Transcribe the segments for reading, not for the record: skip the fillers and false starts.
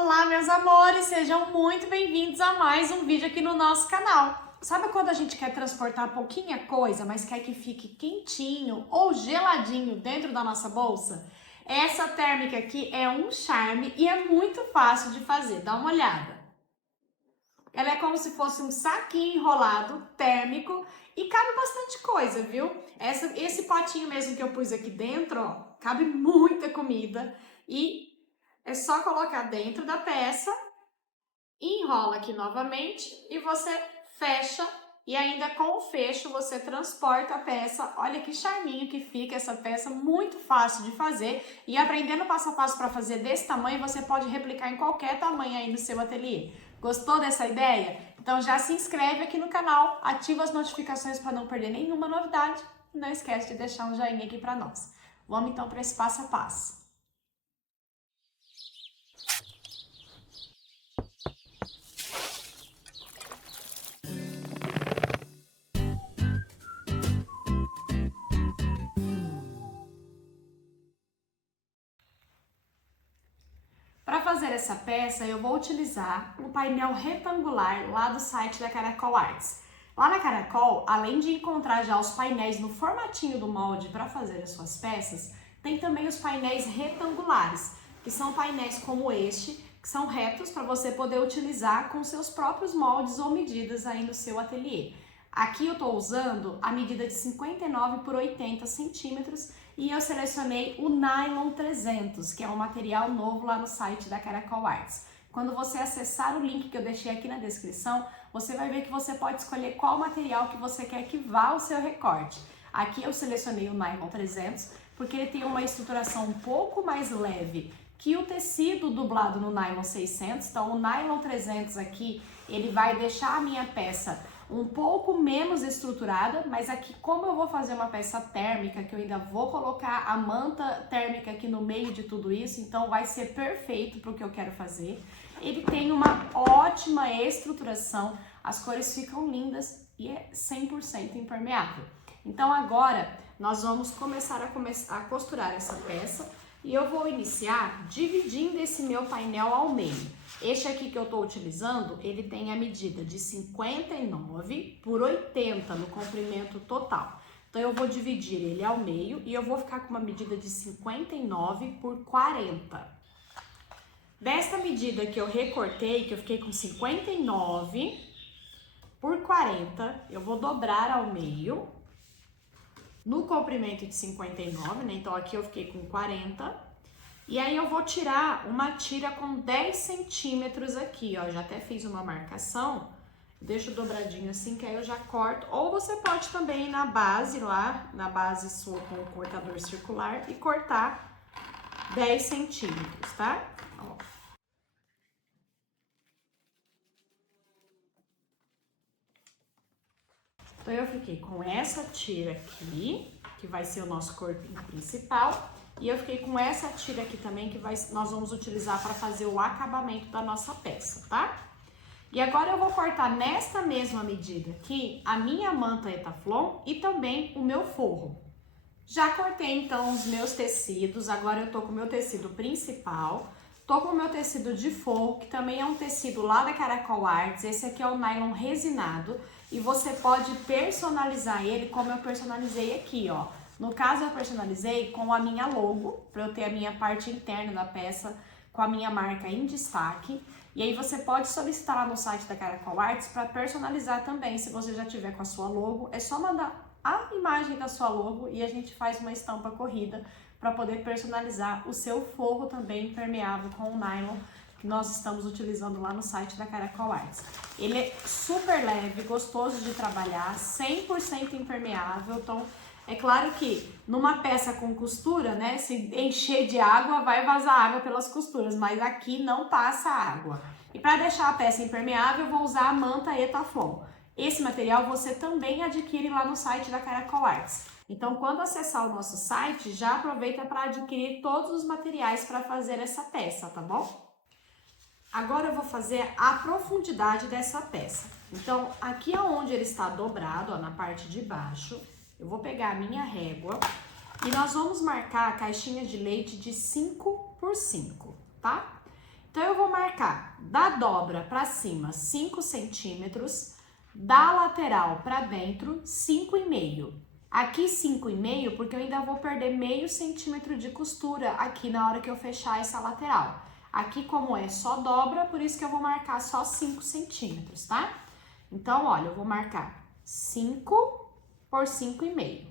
Olá, meus amores, sejam muito bem-vindos a mais um vídeo aqui no nosso canal. Sabe quando a gente quer transportar pouquinha coisa, mas quer que fique quentinho ou geladinho dentro da nossa bolsa? Essa térmica aqui é um charme e é muito fácil de fazer, dá uma olhada. Ela é como se fosse um saquinho enrolado, térmico, e cabe bastante coisa, viu? Esse potinho mesmo que eu pus aqui dentro, ó, cabe muita comida e é só colocar dentro da peça, enrola aqui novamente e você fecha e ainda com o fecho você transporta a peça. Olha que charminho que fica essa peça, muito fácil de fazer e aprendendo passo a passo para fazer desse tamanho, você pode replicar em qualquer tamanho aí no seu ateliê. Gostou dessa ideia? Então já se inscreve aqui no canal, ativa as notificações para não perder nenhuma novidade e não esquece de deixar um joinha aqui para nós. Vamos então para esse passo a passo. Para fazer essa peça, eu vou utilizar um painel retangular lá do site da Caracol Arts. Lá na Caracol, além de encontrar já os painéis no formatinho do molde para fazer as suas peças, tem também os painéis retangulares, que são painéis como este, que são retos para você poder utilizar com seus próprios moldes ou medidas aí no seu ateliê. Aqui eu estou usando a medida de 59 por 80 centímetros e eu selecionei o Nylon 300, que é um material novo lá no site da Caracol Arts. Quando você acessar o link que eu deixei aqui na descrição, você vai ver que você pode escolher qual material que você quer que vá ao seu recorte. Aqui eu selecionei o Nylon 300 porque ele tem uma estruturação um pouco mais leve que o tecido dublado no Nylon 600. Então o Nylon 300 aqui, ele vai deixar a minha peça um pouco menos estruturada, mas aqui como eu vou fazer uma peça térmica, que eu ainda vou colocar a manta térmica aqui no meio de tudo isso, então vai ser perfeito para o que eu quero fazer. Ele tem uma ótima estruturação, as cores ficam lindas e é 100% impermeável. Então agora nós vamos começar a costurar essa peça e eu vou iniciar dividindo esse meu painel ao meio. Este aqui que eu estou utilizando, ele tem a medida de 59 por 80 no comprimento total. Então eu vou dividir ele ao meio e eu vou ficar com uma medida de 59 por 40. Desta medida que eu recortei, que eu fiquei com 59 por 40, eu vou dobrar ao meio no comprimento de 59, né? Então aqui eu fiquei com 40. E aí eu vou tirar uma tira com 10 centímetros aqui, ó. Já até fiz uma marcação. Deixo dobradinho assim, que aí eu já corto. Ou você pode também ir na base lá, na base sua com o cortador circular e cortar 10 centímetros, tá? Ó. Então eu fiquei com essa tira aqui, que vai ser o nosso corpinho principal. E eu fiquei com essa tira aqui também, que nós vamos utilizar para fazer o acabamento da nossa peça, tá? E agora eu vou cortar nesta mesma medida aqui a minha manta Etaflon e também o meu forro. Já cortei então os meus tecidos, agora eu tô com o meu tecido principal, tô com o meu tecido de forro, que também é um tecido lá da Caracol Arts. Esse aqui é o nylon resinado e você pode personalizar ele como eu personalizei aqui, ó. No caso, eu personalizei com a minha logo, para eu ter a minha parte interna da peça com a minha marca em destaque. E aí você pode solicitar lá no site da Caracol Arts para personalizar também. Se você já tiver com a sua logo, é só mandar a imagem da sua logo e a gente faz uma estampa corrida para poder personalizar o seu forro também impermeável com o nylon que nós estamos utilizando lá no site da Caracol Arts. Ele é super leve, gostoso de trabalhar, 100% impermeável, então é claro que numa peça com costura, né, se encher de água, vai vazar água pelas costuras, mas aqui não passa água. E para deixar a peça impermeável, eu vou usar a manta Etaflon. Esse material você também adquire lá no site da Caracol Arts. Então, quando acessar o nosso site, já aproveita para adquirir todos os materiais para fazer essa peça, tá bom? Agora eu vou fazer a profundidade dessa peça. Então, aqui onde ele está dobrado, ó, na parte de baixo, eu vou pegar a minha régua e nós vamos marcar a caixinha de leite de 5 por 5, tá? Então, eu vou marcar da dobra para cima 5 centímetros, da lateral para dentro 5,5. Aqui 5,5 porque eu ainda vou perder meio centímetro de costura aqui na hora que eu fechar essa lateral. Aqui, como é só dobra, por isso que eu vou marcar só 5 centímetros, tá? Então, olha, eu vou marcar 5 por 5,5.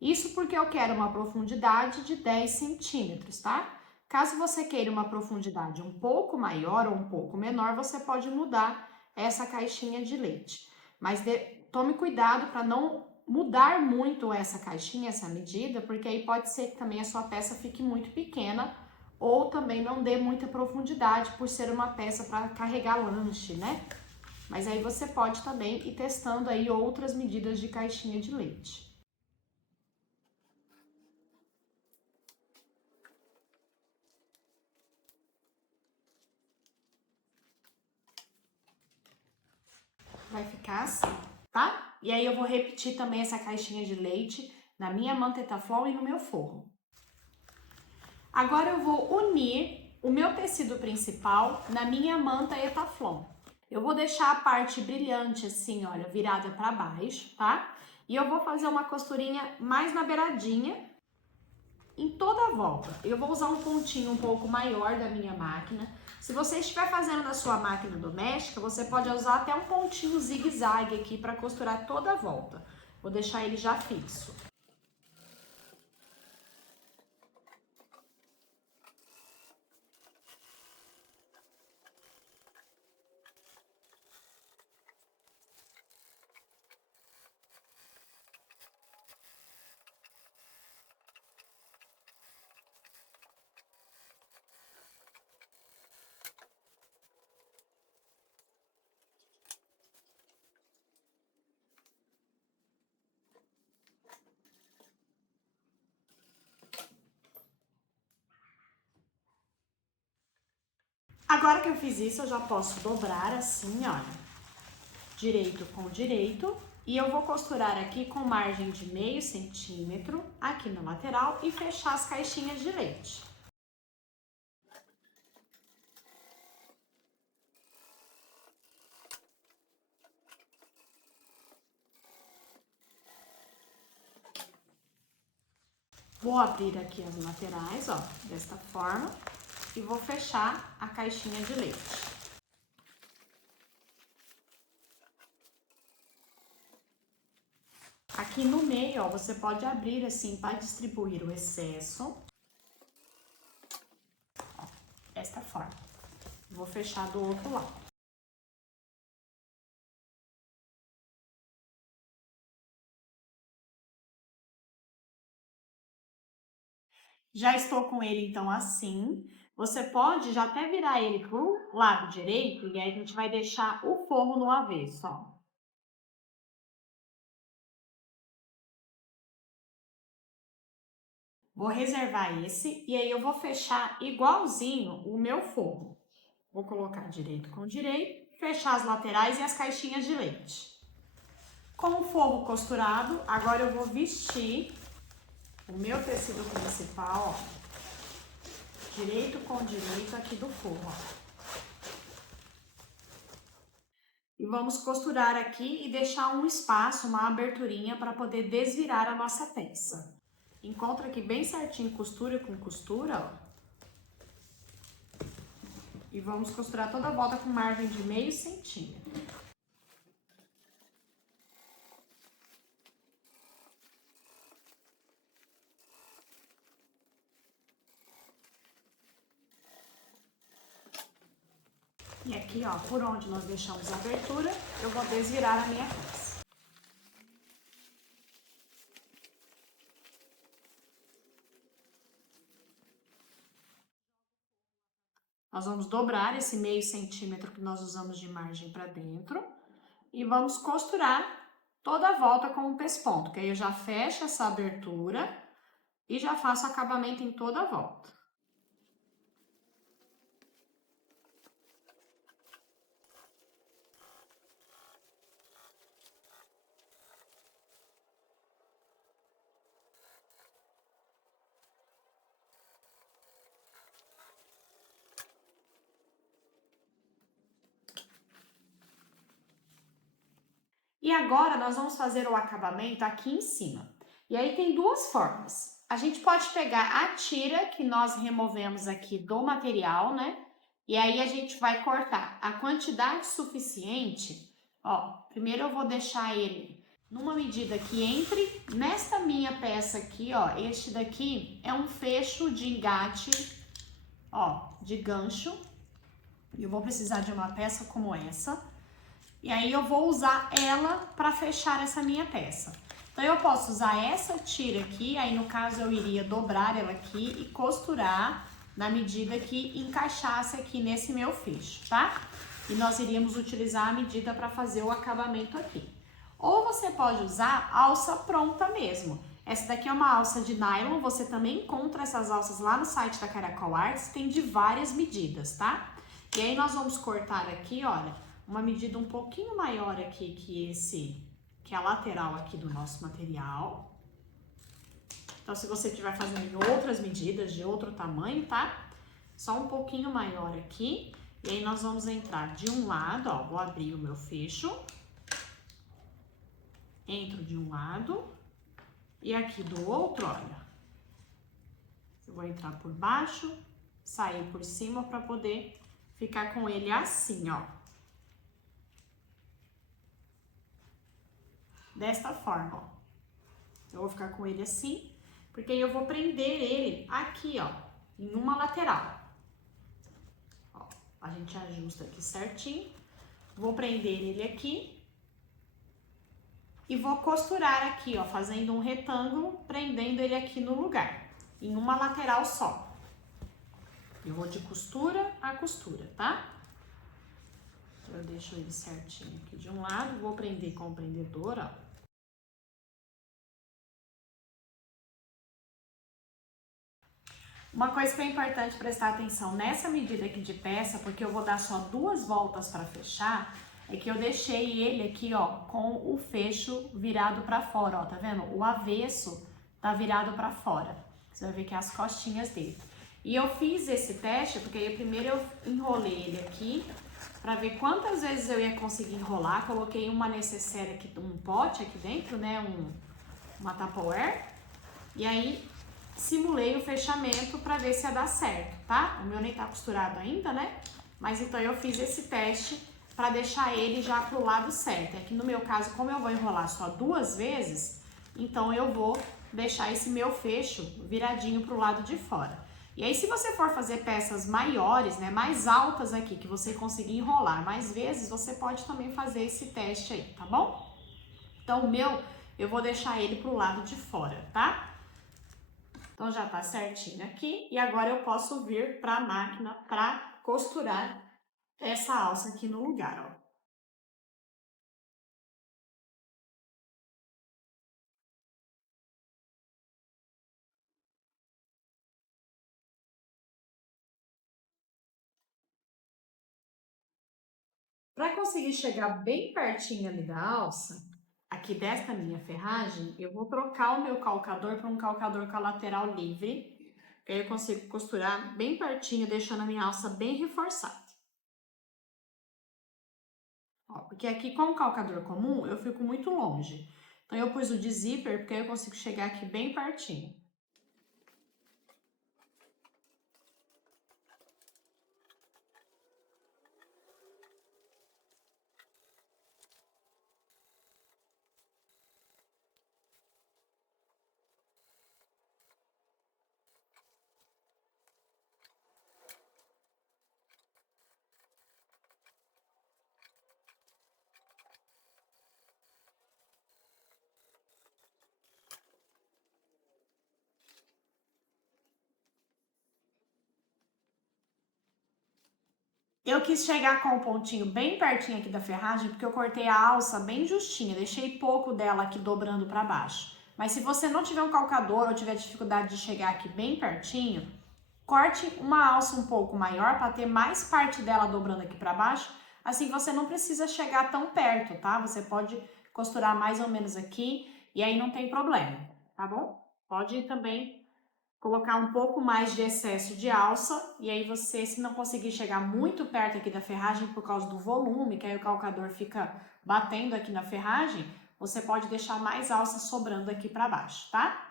Isso porque eu quero uma profundidade de 10 centímetros, tá? Caso você queira uma profundidade um pouco maior ou um pouco menor, você pode mudar essa caixinha de leite. Mas tome cuidado para não mudar muito essa caixinha, essa medida, porque aí pode ser que também a sua peça fique muito pequena ou também não dê muita profundidade por ser uma peça para carregar lanche, né? Mas aí você pode também ir testando aí outras medidas de caixinha de leite. Vai ficar assim, tá? E aí eu vou repetir também essa caixinha de leite na minha manta Etaflon e no meu forro. Agora eu vou unir o meu tecido principal na minha manta Etaflon. Eu vou deixar a parte brilhante assim, olha, virada para baixo, tá? E eu vou fazer uma costurinha mais na beiradinha em toda a volta. Eu vou usar um pontinho um pouco maior da minha máquina. Se você estiver fazendo na sua máquina doméstica, você pode usar até um pontinho zigue-zague aqui para costurar toda a volta. Vou deixar ele já fixo. Agora que eu fiz isso, eu já posso dobrar assim, olha, direito com direito. E eu vou costurar aqui com margem de meio centímetro aqui na lateral e fechar as caixinhas de leite. Vou abrir aqui as laterais, ó, desta forma, e vou fechar a caixinha de leite. Aqui no meio, ó, você pode abrir assim para distribuir o excesso. Ó, desta forma. Vou fechar do outro lado. Já estou com ele, então, assim. Você pode já até virar ele pro lado direito e aí a gente vai deixar o forro no avesso, ó. Vou reservar esse e aí eu vou fechar igualzinho o meu forro. Vou colocar direito com direito, fechar as laterais e as caixinhas de leite. Com o forro costurado, agora eu vou vestir o meu tecido principal, ó, direito com direito aqui do forro, ó. E vamos costurar aqui e deixar um espaço, uma aberturinha para poder desvirar a nossa peça. Encontra aqui bem certinho costura com costura, ó. E vamos costurar toda a volta com margem de meio centímetro. E aqui, ó, por onde nós deixamos a abertura, eu vou desvirar a minha peça. Nós vamos dobrar esse meio centímetro que nós usamos de margem para dentro e vamos costurar toda a volta com um pesponto, que aí eu já fecho essa abertura e já faço acabamento em toda a volta. E agora nós vamos fazer o acabamento aqui em cima. E aí tem duas formas. A gente pode pegar a tira que nós removemos aqui do material, né? E aí a gente vai cortar a quantidade suficiente. Ó, primeiro eu vou deixar ele numa medida que entre nesta minha peça aqui, ó. Este daqui é um fecho de engate, ó, de gancho. Eu vou precisar de uma peça como essa. E aí eu vou usar ela para fechar essa minha peça. Então eu posso usar essa tira aqui, aí no caso eu iria dobrar ela aqui e costurar na medida que encaixasse aqui nesse meu fecho, tá? E nós iríamos utilizar a medida para fazer o acabamento aqui. Ou você pode usar alça pronta mesmo. Essa daqui é uma alça de nylon, você também encontra essas alças lá no site da Caracol Arts, tem de várias medidas, tá? E aí nós vamos cortar aqui, olha, uma medida um pouquinho maior aqui que a lateral aqui do nosso material. Então, se você estiver fazendo em outras medidas, de outro tamanho, tá? Só um pouquinho maior aqui. E aí, nós vamos entrar de um lado, ó, vou abrir o meu fecho. Entro de um lado. E aqui do outro, olha, eu vou entrar por baixo, sair por cima para poder ficar com ele assim, ó. Desta forma, ó. Eu vou ficar com ele assim, porque aí eu vou prender ele aqui, ó, em uma lateral. Ó, a gente ajusta aqui certinho. Vou prender ele aqui e vou costurar aqui, ó, fazendo um retângulo, prendendo ele aqui no lugar, em uma lateral só. Eu vou de costura a costura, tá? Então, eu deixo ele certinho aqui de um lado, vou prender com o prendedor, ó. Uma coisa que é importante prestar atenção nessa medida aqui de peça, porque eu vou dar só 2 voltas para fechar, é que eu deixei ele aqui, ó, com o fecho virado para fora, ó, tá vendo? O avesso tá virado para fora. Você vai ver que é as costinhas dele. E eu fiz esse teste, porque aí primeiro eu enrolei ele aqui, para ver quantas vezes eu ia conseguir enrolar. Coloquei uma necessaire aqui, um pote aqui dentro, né, uma Tupperware. E aí simulei o fechamento para ver se ia dar certo, tá? O meu nem tá costurado ainda, né? Mas então eu fiz esse teste para deixar ele já pro lado certo. Aqui no meu caso, como eu vou enrolar só 2 vezes, então eu vou deixar esse meu fecho viradinho pro lado de fora. E aí, se você for fazer peças maiores, né, mais altas aqui, que você conseguir enrolar mais vezes, você pode também fazer esse teste aí, tá bom? Então, o meu, eu vou deixar ele pro lado de fora, tá? Então, já tá certinho aqui. E agora eu posso vir pra máquina pra costurar essa alça aqui no lugar, ó. Para conseguir chegar bem pertinho ali da alça, aqui desta minha ferragem, eu vou trocar o meu calcador para um calcador com a lateral livre, que aí eu consigo costurar bem pertinho, deixando a minha alça bem reforçada. Ó, porque aqui com o calcador comum, eu fico muito longe. Então, eu pus o de zíper, porque aí eu consigo chegar aqui bem pertinho. Eu quis chegar com o pontinho bem pertinho aqui da ferragem, porque eu cortei a alça bem justinha, deixei pouco dela aqui dobrando para baixo. Mas se você não tiver um calcador ou tiver dificuldade de chegar aqui bem pertinho, corte uma alça um pouco maior para ter mais parte dela dobrando aqui para baixo. Assim você não precisa chegar tão perto, tá? Você pode costurar mais ou menos aqui e aí não tem problema, tá bom? Pode também colocar um pouco mais de excesso de alça, e aí você, se não conseguir chegar muito perto aqui da ferragem por causa do volume, que aí o calcador fica batendo aqui na ferragem, você pode deixar mais alça sobrando aqui para baixo, tá?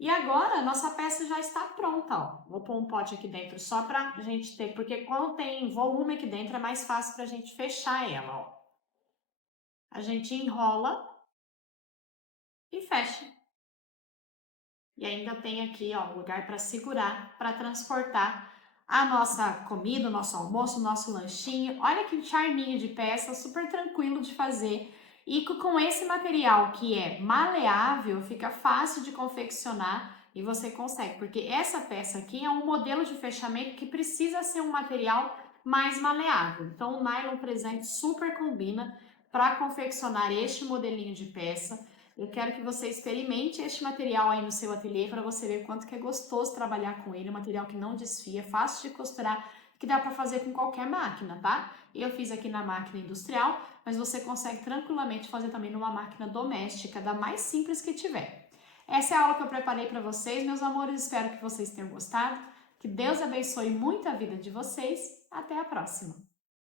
E agora a nossa peça já está pronta, ó. Vou pôr um pote aqui dentro só pra gente ter, porque quando tem volume aqui dentro é mais fácil pra gente fechar ela, ó. A gente enrola e fecha. E ainda tem aqui, ó, lugar para segurar, para transportar a nossa comida, o nosso almoço, o nosso lanchinho. Olha que charminho de peça, super tranquilo de fazer. E com esse material que é maleável, fica fácil de confeccionar e você consegue, porque essa peça aqui é um modelo de fechamento que precisa ser um material mais maleável. Então, o nylon presente super combina para confeccionar este modelinho de peça. Eu quero que você experimente este material aí no seu ateliê para você ver quanto que é gostoso trabalhar com ele, um material que não desfia, fácil de costurar, que dá para fazer com qualquer máquina, tá? Eu fiz aqui na máquina industrial, mas você consegue tranquilamente fazer também numa máquina doméstica, da mais simples que tiver. Essa é a aula que eu preparei para vocês, meus amores, espero que vocês tenham gostado. Que Deus abençoe muito a vida de vocês. Até a próxima!